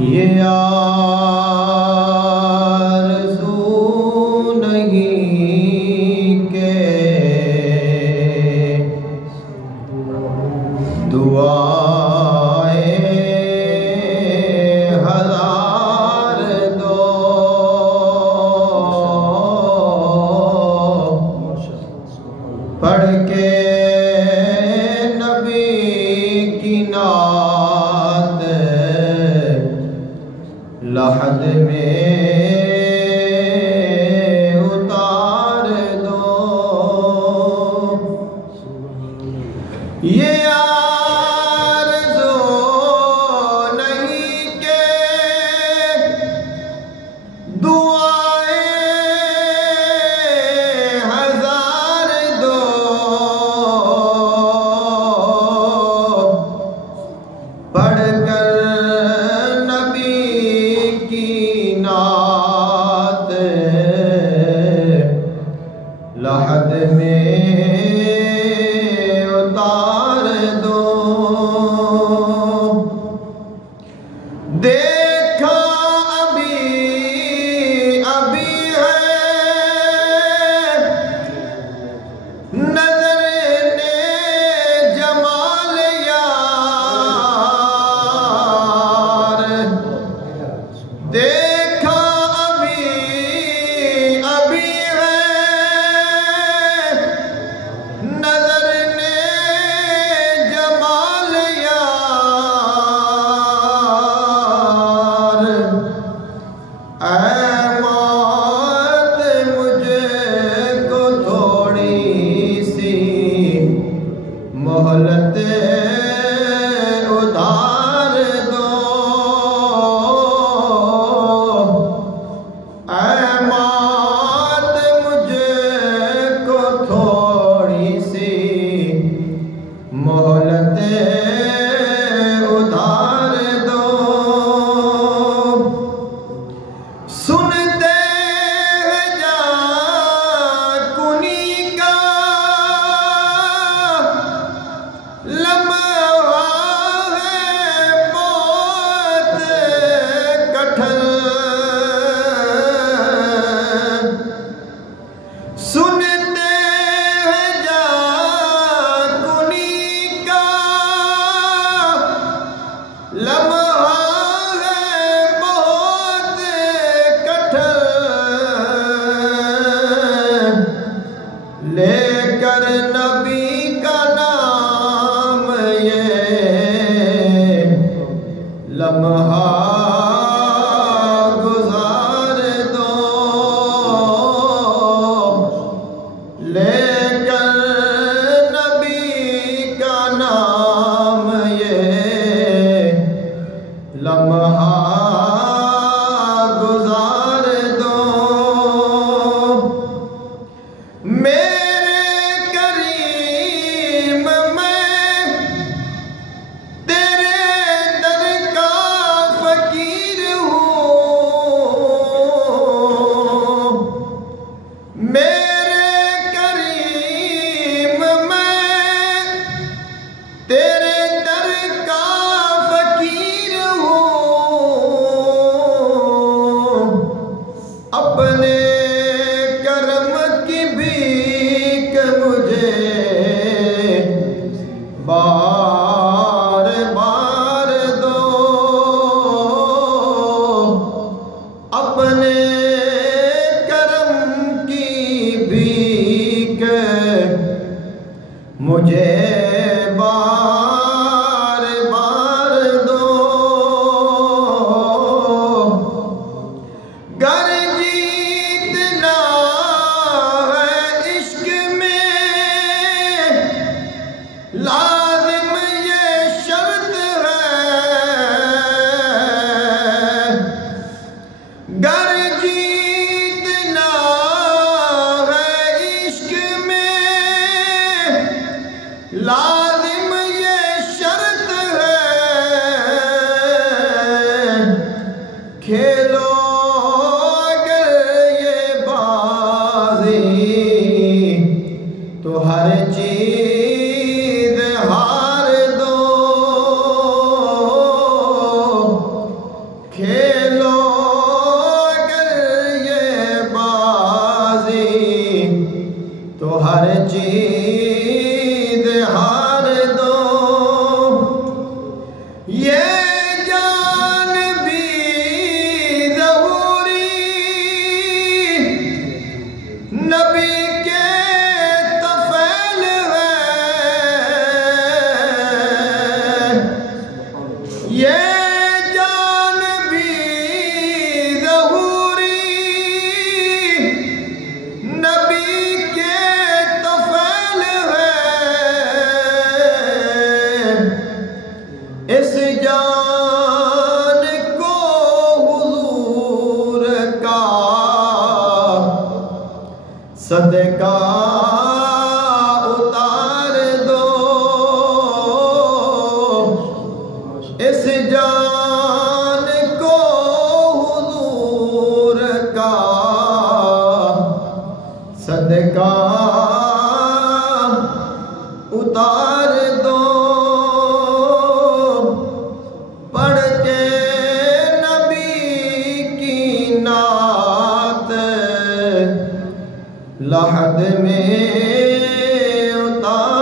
ये आरज़ू नहीं के दुआएं हजार दो, पढ़ के नबी की नात लहद में उतार दो। ये आरज़ू नहीं के दुआएं हजार दो, पढ़ कर नबी की नात लहद में उतार दो। देखा अभी अभी है नजर ने जमाल यार, देखा अभी अभी है नजर ने जमाल यार। ऐ मौत मुझको थोड़ी सी मोहलत उधार दो। ऐ मौत मुझको थोड़ी सी मोहलत उधार दो। सुनते हैं जाकुनी का लम्हा है बहुत कठिन, सुनते हैं जाकुनी का लम्हा है बहुत कठिन, लेकर नबी का नाम ये लम्हा गुजार दो। लेकर नबी का नाम ये लम्हा गुजार दो। मेरे करीम मैं तेरे दर का फकीर हूँ। मेरे करीम मैं तेरे दर का फकीर हूँ। का उतार दो, पढ़ के नबी की नात लहद में उतार